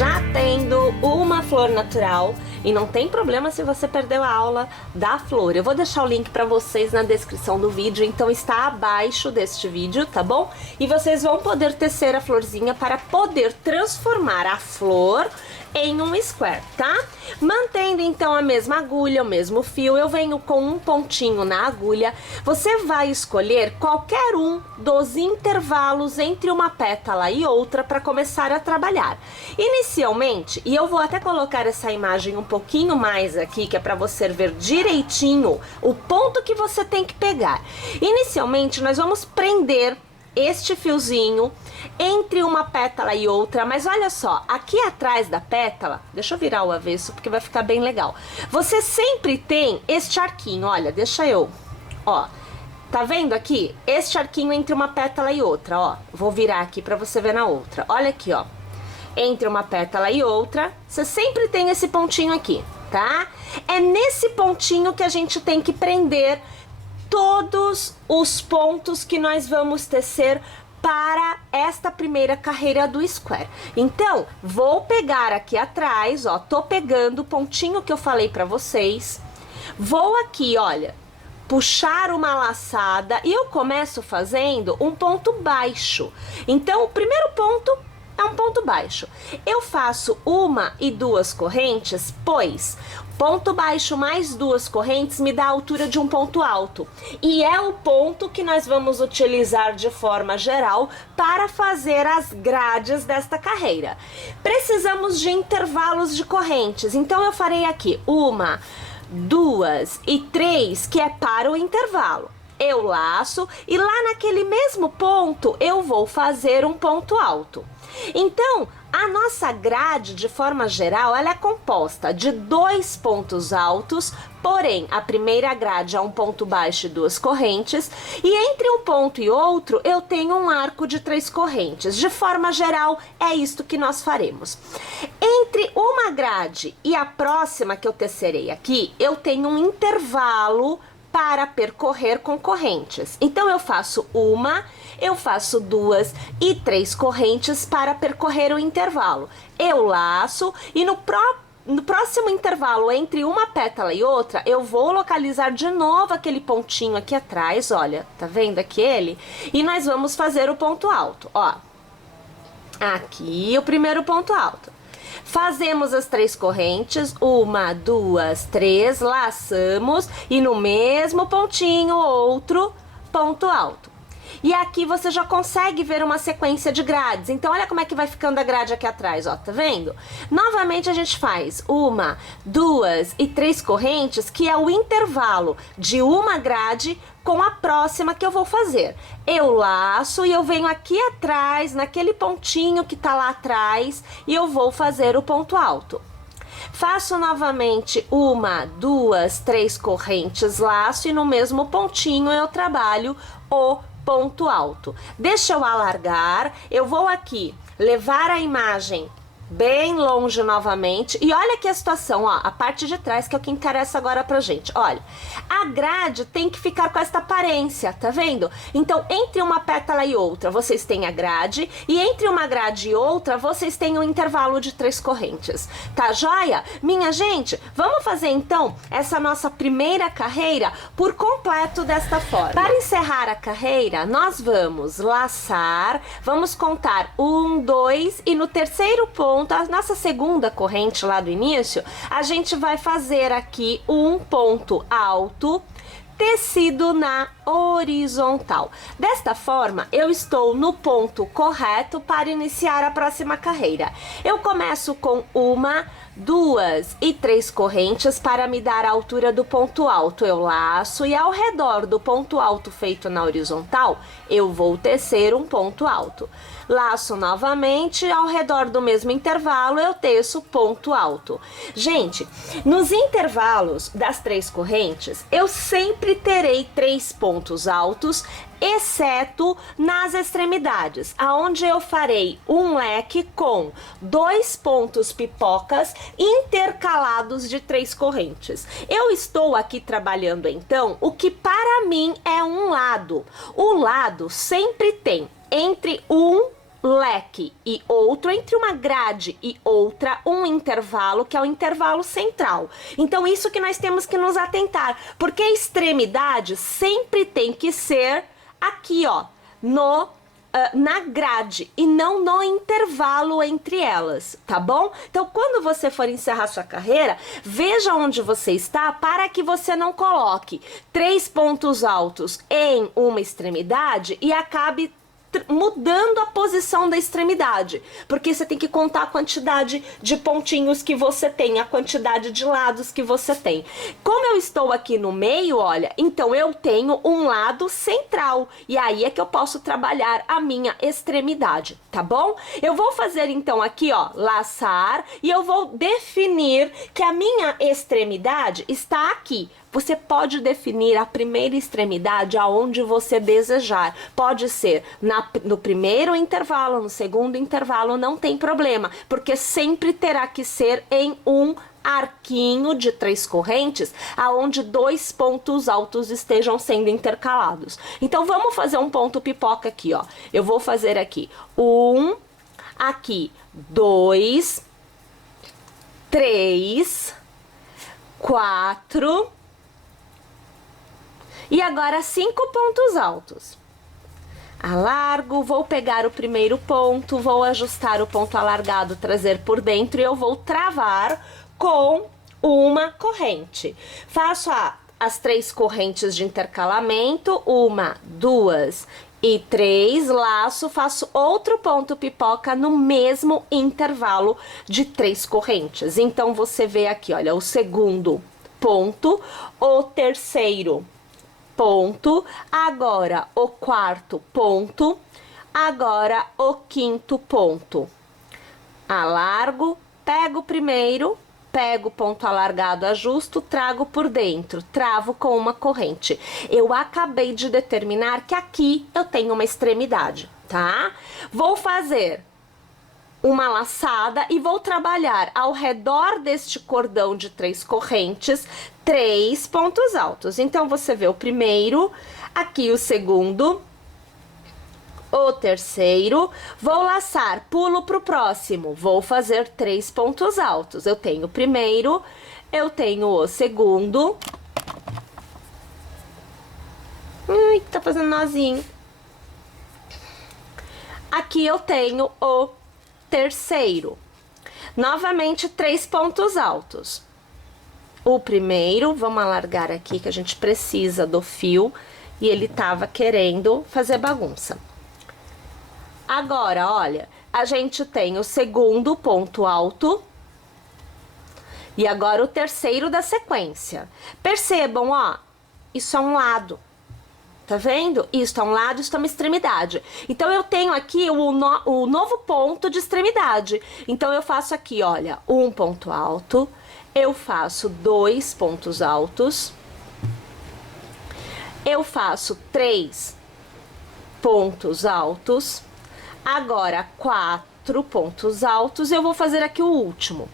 já tendo uma flor natural, e não tem problema se você perdeu a aula da flor. Eu vou deixar o link para vocês na descrição do vídeo, então está abaixo deste vídeo, tá bom? E vocês vão poder tecer a florzinha para poder transformar a flor em um square, tá? Mantendo então a mesma agulha, o mesmo fio, eu venho com um pontinho na agulha. Você vai escolher qualquer um dos intervalos entre uma pétala e outra para começar a trabalhar. Inicialmente, e eu vou até colocar essa imagem um pouquinho mais aqui, que é para você ver direitinho o ponto que você tem que pegar. Inicialmente, nós vamos prender este fiozinho entre uma pétala e outra, mas olha só, aqui atrás da pétala, deixa eu virar o avesso porque vai ficar bem legal. Você sempre tem este arquinho, olha, deixa eu, ó, tá vendo aqui? Este arquinho entre uma pétala e outra, ó, vou virar aqui pra você ver na outra, olha aqui, ó, entre uma pétala e outra, você sempre tem esse pontinho aqui, tá? É nesse pontinho que a gente tem que prender todos os pontos que nós vamos tecer para esta primeira carreira do square. Então, vou pegar aqui atrás, ó, tô pegando o pontinho que eu falei para vocês, vou aqui, olha, puxar uma laçada e eu começo fazendo um ponto baixo. Então, o primeiro ponto é um ponto baixo. Eu faço uma e duas correntes, pois ponto baixo mais duas correntes me dá a altura de um ponto alto. E é o ponto que nós vamos utilizar de forma geral para fazer as grades desta carreira. Precisamos de intervalos de correntes, então eu farei aqui uma, duas e três, que é para o intervalo. Eu laço e lá naquele mesmo ponto eu vou fazer um ponto alto. Então, a nossa grade, de forma geral, ela é composta de dois pontos altos, porém, a primeira grade é um ponto baixo e duas correntes, e entre um ponto e outro, eu tenho um arco de três correntes. De forma geral, é isto que nós faremos. Entre uma grade e a próxima que eu tecerei aqui, eu tenho um intervalo para percorrer com correntes. Então, eu faço uma, eu faço duas e três correntes para percorrer o intervalo. Eu laço e no próximo intervalo entre uma pétala e outra, eu vou localizar de novo aquele pontinho aqui atrás, olha, tá vendo aquele? E nós vamos fazer o ponto alto, ó. Aqui o primeiro ponto alto. Fazemos as três correntes, uma, duas, três, laçamos e no mesmo pontinho outro ponto alto. E aqui você já consegue ver uma sequência de grades. Então, olha como é que vai ficando a grade aqui atrás, ó, tá vendo? Novamente, a gente faz uma, duas e três correntes, que é o intervalo de uma grade com a próxima que eu vou fazer. Eu laço e eu venho aqui atrás, naquele pontinho que tá lá atrás, e eu vou fazer o ponto alto. Faço novamente uma, duas, três correntes, laço e no mesmo pontinho eu trabalho o ponto alto. Deixa eu alargar, eu vou aqui levar a imagem bem longe novamente, e olha aqui a situação, ó, a parte de trás que é o que interessa agora pra gente. Olha, a grade tem que ficar com esta aparência, tá vendo? Então, entre uma pétala e outra, vocês têm a grade, e entre uma grade e outra, vocês têm um intervalo de três correntes, tá joia? Minha gente, vamos fazer então essa nossa primeira carreira por completo desta forma. Para encerrar a carreira, nós vamos laçar, vamos contar um, dois, e no terceiro ponto, a nossa segunda corrente lá do início, a gente vai fazer aqui um ponto alto tecido na horizontal. Desta forma, eu estou no ponto correto para iniciar a próxima carreira. Eu começo com uma, duas e três correntes para me dar a altura do ponto alto. Eu laço e ao redor do ponto alto feito na horizontal, eu vou tecer um ponto alto. Laço novamente, ao redor do mesmo intervalo, eu teço ponto alto. Gente, nos intervalos das três correntes, eu sempre terei três pontos altos, exceto nas extremidades, aonde eu farei um leque com dois pontos pipocas intercalados de três correntes. Eu estou aqui trabalhando então o que para mim é um lado. O lado sempre tem entre um leque e outro, entre uma grade e outra, um intervalo, que é o intervalo central. Então, isso que nós temos que nos atentar, porque a extremidade sempre tem que ser aqui, ó, na grade e não no intervalo entre elas, tá bom? Então, quando você for encerrar sua carreira, veja onde você está para que você não coloque 3 pontos altos em uma extremidade e acabe mudando a posição da extremidade, porque você tem que contar a quantidade de pontinhos que você tem, a quantidade de lados que você tem. Como eu estou aqui no meio, olha, então eu tenho um lado central, e aí é que eu posso trabalhar a minha extremidade, tá bom? Eu vou fazer então aqui, ó, laçar, e eu vou definir que a minha extremidade está aqui. Você pode definir a primeira extremidade aonde você desejar. Pode ser no primeiro intervalo, no segundo intervalo, não tem problema, porque sempre terá que ser em um arquinho de 3 correntes, aonde 2 pontos altos estejam sendo intercalados. Então, vamos fazer um ponto pipoca aqui, ó. Eu vou fazer aqui 1, aqui 2, 3, 4... E agora 5 pontos altos. Alargo, vou pegar o primeiro ponto, vou ajustar o ponto alargado, trazer por dentro e eu vou travar com uma corrente. Faço as 3 correntes de intercalamento, 1, 2 e 3, laço, faço outro ponto pipoca no mesmo intervalo de 3 correntes. Então, você vê aqui, olha, o segundo ponto, o terceiro ponto, agora o quarto ponto, agora o quinto ponto. Alargo, pego o primeiro, pego o ponto alargado, ajusto, trago por dentro, travo com uma corrente. Eu acabei de determinar que aqui eu tenho uma extremidade, tá? Vou fazer uma laçada e vou trabalhar ao redor deste cordão de 3 correntes, 3 pontos altos. Então, você vê o primeiro, aqui o segundo, o terceiro, vou laçar, pulo pro próximo, vou fazer 3 pontos altos. Eu tenho o primeiro, eu tenho o segundo. Ai, tá fazendo nozinho. Aqui eu tenho o terceiro. Novamente, 3 pontos altos. O primeiro, vamos alargar aqui que a gente precisa do fio e ele tava querendo fazer bagunça. Agora, olha, a gente tem o segundo ponto alto e agora o terceiro da sequência. Percebam, ó, isso é um lado. Tá vendo? Isso é um lado, isso é uma extremidade. Então, eu tenho aqui o novo ponto de extremidade. Então, eu faço aqui, olha, um ponto alto, eu faço 2 pontos altos, eu faço 3 pontos altos, agora 4 pontos altos, eu vou fazer aqui o último.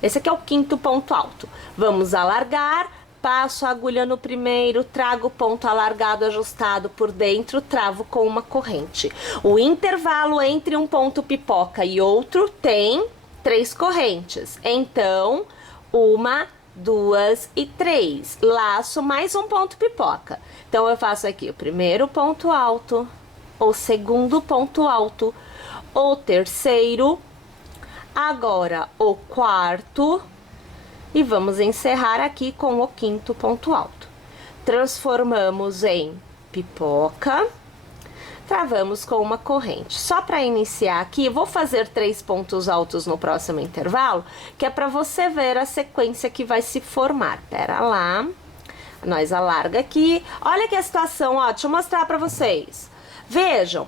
Esse aqui é o quinto ponto alto. Vamos alargar. Passo a agulha no primeiro, trago o ponto alargado ajustado por dentro, travo com uma corrente. O intervalo entre um ponto pipoca e outro tem 3 correntes. Então, 1, 2 e 3. Laço mais um ponto pipoca. Então, eu faço aqui o primeiro ponto alto, o segundo ponto alto, o terceiro, agora o quarto. E vamos encerrar aqui com o quinto ponto alto. Transformamos em pipoca, travamos com uma corrente. Só para iniciar aqui, vou fazer 3 pontos altos no próximo intervalo, que é para você ver a sequência que vai se formar. Pera lá, nós alarga aqui. Olha que a situação, ó, deixa eu mostrar para vocês. Vejam,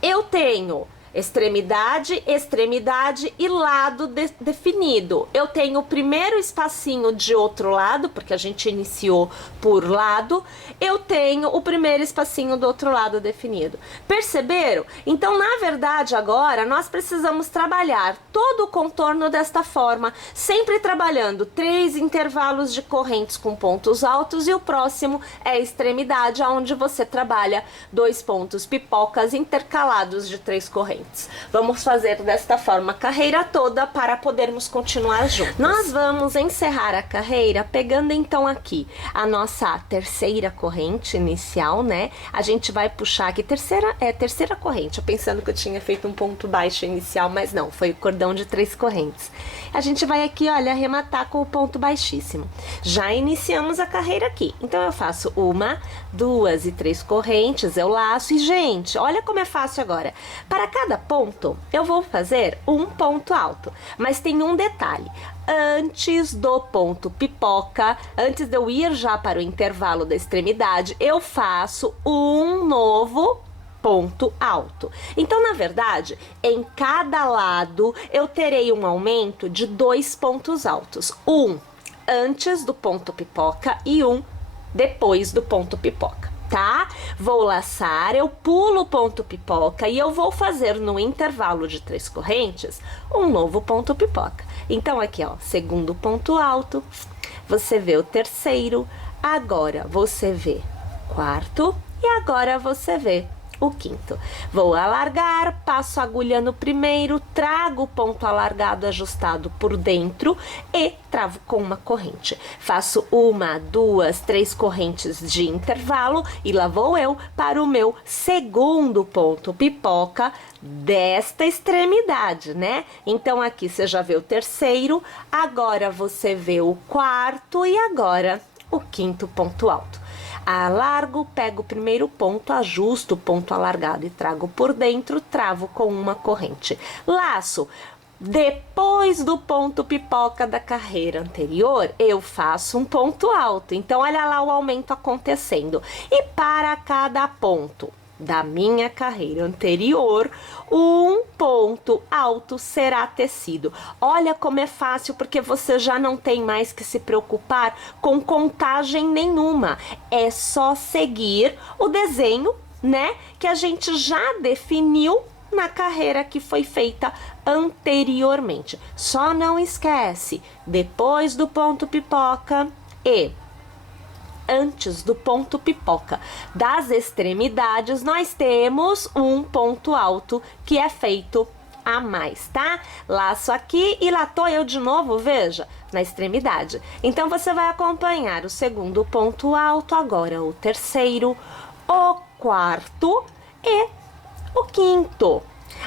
eu tenho extremidade, extremidade e lado definido. Eu tenho o primeiro espacinho de outro lado, porque a gente iniciou por lado. Eu tenho o primeiro espacinho do outro lado definido. Perceberam? Então, na verdade, agora, nós precisamos trabalhar todo o contorno desta forma, sempre trabalhando 3 intervalos de correntes com pontos altos e o próximo é a extremidade, onde você trabalha 2 pontos pipocas intercalados de 3 correntes. correntes. Vamos fazer desta forma a carreira toda para podermos continuar juntos. Nós vamos encerrar a carreira pegando então aqui a nossa terceira corrente inicial, né? A gente vai puxar aqui, terceira corrente, eu pensando que eu tinha feito um ponto baixo inicial, mas não, foi o cordão de 3 correntes. A gente vai aqui, olha, arrematar com o ponto baixíssimo. Já iniciamos a carreira aqui, então eu faço 1, 2 e 3 correntes, eu laço e, gente, olha como é fácil agora. Para cada ponto, eu vou fazer um ponto alto, mas tem um detalhe. Antes do ponto pipoca, antes de eu ir já para o intervalo da extremidade, eu faço um novo ponto alto. Então, na verdade, em cada lado eu terei um aumento de 2 pontos altos. Um antes do ponto pipoca e um depois do ponto pipoca, tá? Vou laçar, eu pulo o ponto pipoca e eu vou fazer no intervalo de 3 correntes um novo ponto pipoca. Então, aqui, ó, segundo ponto alto, você vê o terceiro, agora você vê quarto e agora você vê o quinto. Vou alargar, passo a agulha no primeiro, trago o ponto alargado ajustado por dentro e travo com uma corrente. Faço 1, 2, 3 correntes de intervalo e lá vou eu para o meu segundo ponto pipoca desta extremidade, né? Então, aqui você já vê o terceiro, agora você vê o quarto e agora o quinto ponto alto. Alargo, pego o primeiro ponto, ajusto o ponto alargado e trago por dentro, travo com uma corrente. Laço. Depois do ponto pipoca da carreira anterior, eu faço um ponto alto. Então, olha lá o aumento acontecendo. E para cada ponto da minha carreira anterior, um ponto alto será tecido. Olha como é fácil, porque você já não tem mais que se preocupar com contagem nenhuma. É só seguir o desenho, né, que a gente já definiu na carreira que foi feita anteriormente. Só não esquece, depois do ponto pipoca e antes do ponto pipoca das extremidades, nós temos um ponto alto que é feito a mais, tá? Laço aqui e lá tô eu de novo, veja, na extremidade. Então, você vai acompanhar o segundo ponto alto, agora o terceiro, o quarto e o quinto.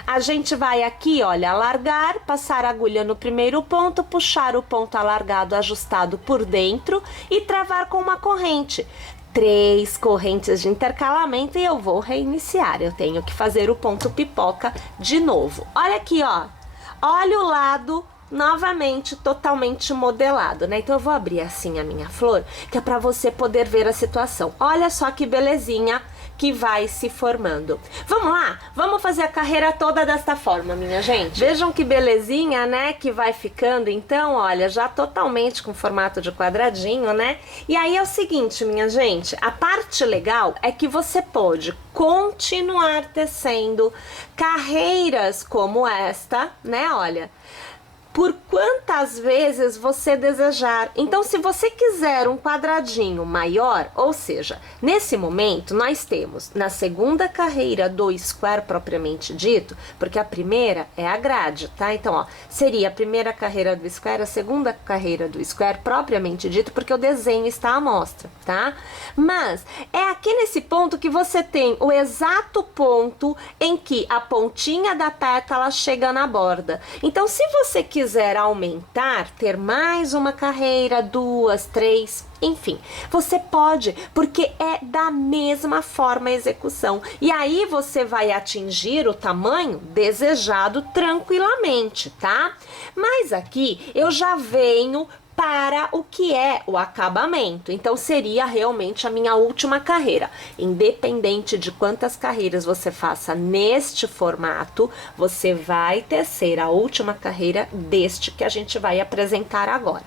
A gente vai aqui, olha, alargar, passar a agulha no primeiro ponto, puxar o ponto alargado ajustado por dentro e travar com uma corrente. 3 correntes de intercalamento e eu vou reiniciar. Eu tenho que fazer o ponto pipoca de novo. Olha aqui, ó. Olha o lado novamente totalmente modelado, né? Então eu vou abrir assim a minha flor, que é para você poder ver a situação. Olha só que belezinha que vai se formando. Vamos lá? Vamos fazer a carreira toda desta forma, minha gente. Vejam que belezinha, né? Que vai ficando, então, olha, já totalmente com formato de quadradinho, né? E aí é o seguinte, minha gente, a parte legal é que você pode continuar tecendo carreiras como esta, né? Olha, por quantas vezes você desejar. Então, se você quiser um quadradinho maior, ou seja, nesse momento nós temos na segunda carreira do square propriamente dito, porque a primeira é a grade, tá? Então, ó, seria a primeira carreira do square, a segunda carreira do square propriamente dito, porque o desenho está à mostra, tá? Mas é aqui nesse ponto que você tem o exato ponto em que a pontinha da pétala chega na borda. Então, se você quiser aumentar, ter mais uma carreira, 2, 3, enfim, você pode, porque é da mesma forma a execução. E aí você vai atingir o tamanho desejado tranquilamente, tá? Mas aqui eu já venho para o que é o acabamento. Então, seria realmente a minha última carreira. Independente de quantas carreiras você faça neste formato, você vai tecer a última carreira deste que a gente vai apresentar agora.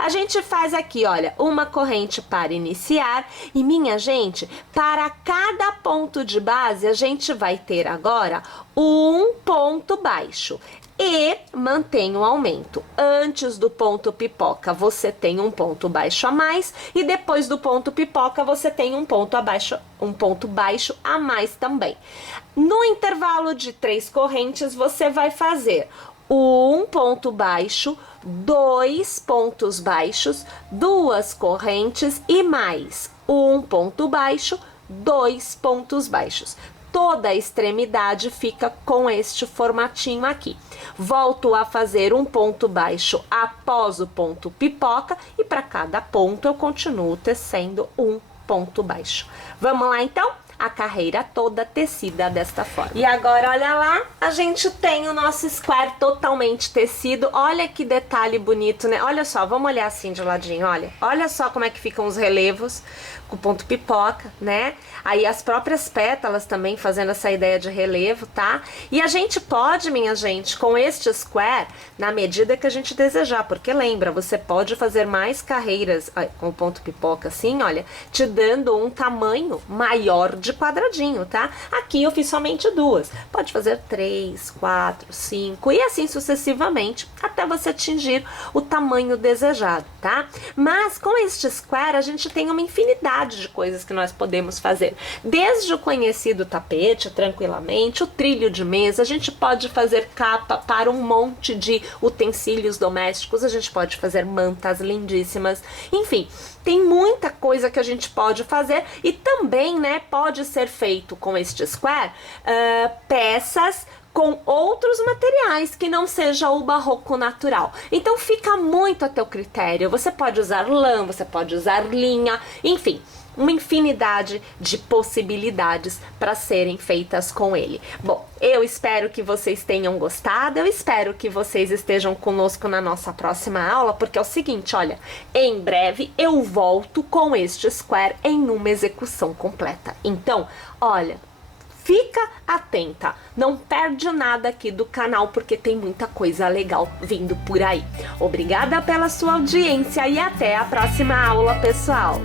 A gente faz aqui, olha, uma corrente para iniciar e, minha gente, para cada ponto de base, a gente vai ter agora um ponto baixo. e mantém o aumento. Antes do ponto pipoca, você tem um ponto baixo a mais, e depois do ponto pipoca, você tem um ponto baixo a mais também. No intervalo de 3 correntes, você vai fazer um ponto baixo, 2 pontos baixos, 2 correntes e mais um ponto baixo, 2 pontos baixos. Toda a extremidade fica com este formatinho aqui. Volto a fazer um ponto baixo após o ponto pipoca e para cada ponto eu continuo tecendo um ponto baixo. Vamos lá então? A carreira toda tecida desta forma. E agora, olha lá, a gente tem o nosso square totalmente tecido. Olha que detalhe bonito, né? Olha só, vamos olhar assim de ladinho, olha. Olha só como é que ficam os relevos com o ponto pipoca, né? Aí as próprias pétalas também fazendo essa ideia de relevo, tá? E a gente pode, minha gente, com este square, na medida que a gente desejar, porque lembra, você pode fazer mais carreiras com o ponto pipoca assim, olha, te dando um tamanho maior de quadradinho, tá? Aqui eu fiz somente 2, pode fazer 3, 4, 5 e assim sucessivamente, até você atingir o tamanho desejado, tá? Mas com este square a gente tem uma infinidade de coisas que nós podemos fazer, desde o conhecido tapete, tranquilamente, o trilho de mesa, a gente pode fazer capa para um monte de utensílios domésticos, a gente pode fazer mantas lindíssimas, enfim, tem muita coisa que a gente pode fazer e também, né, pode ser feito com este square, peças com outros materiais que não seja o barroco natural. Então fica muito a teu critério, você pode usar lã, você pode usar linha, enfim, uma infinidade de possibilidades para serem feitas com ele. Bom, eu espero que vocês tenham gostado, eu espero que vocês estejam conosco na nossa próxima aula, porque é o seguinte, olha, em breve eu volto com este square em uma execução completa. Então, olha, fica atenta, não perde nada aqui do canal, porque tem muita coisa legal vindo por aí. Obrigada pela sua audiência e até a próxima aula, pessoal!